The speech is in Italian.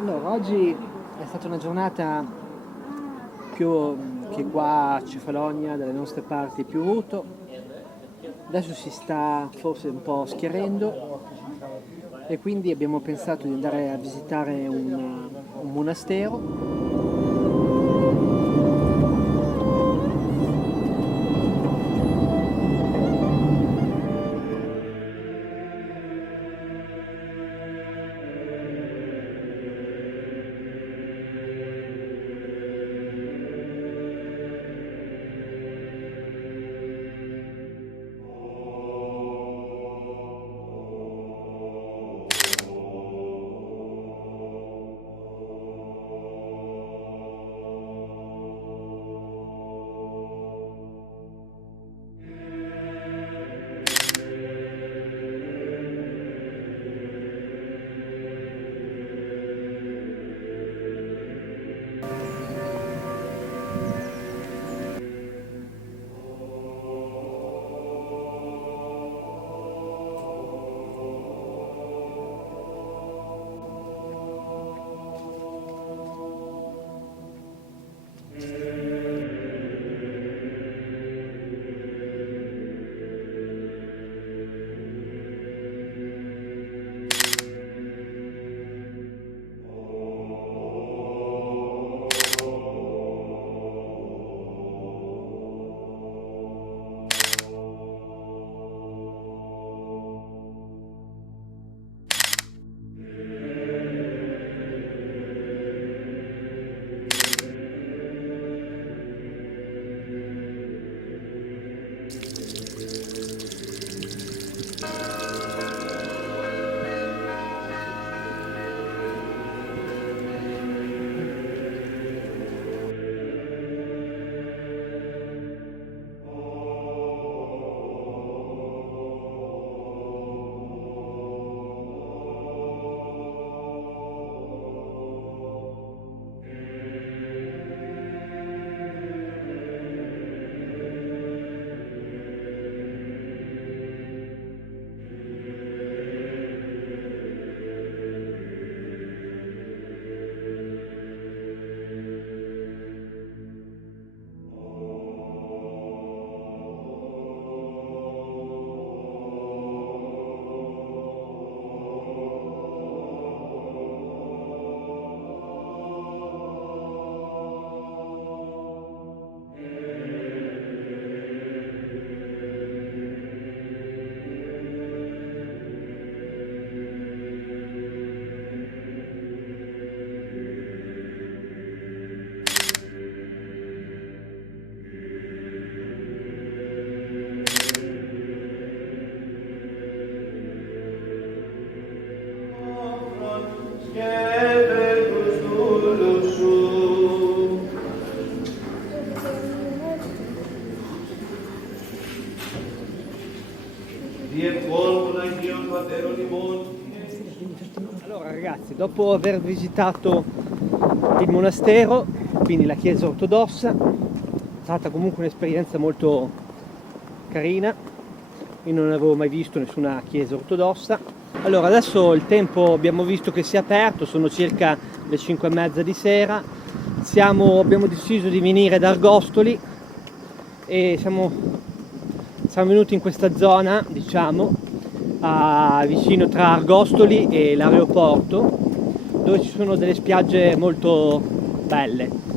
Allora, oggi è stata una giornata più che qua a Cefalonia, dalle nostre parti, è piovuto. Adesso si sta forse un po' schiarendo e quindi abbiamo pensato di andare a visitare un monastero. Allora ragazzi, dopo aver visitato il monastero, quindi la chiesa ortodossa, è stata comunque un'esperienza molto carina. Io non avevo mai visto nessuna chiesa ortodossa. Allora adesso il tempo abbiamo visto che si è aperto, sono circa le 5:30 di sera. Abbiamo deciso di venire da Argostoli e siamo venuti in questa zona, diciamo, vicino tra Argostoli e l'aeroporto, dove ci sono delle spiagge molto belle.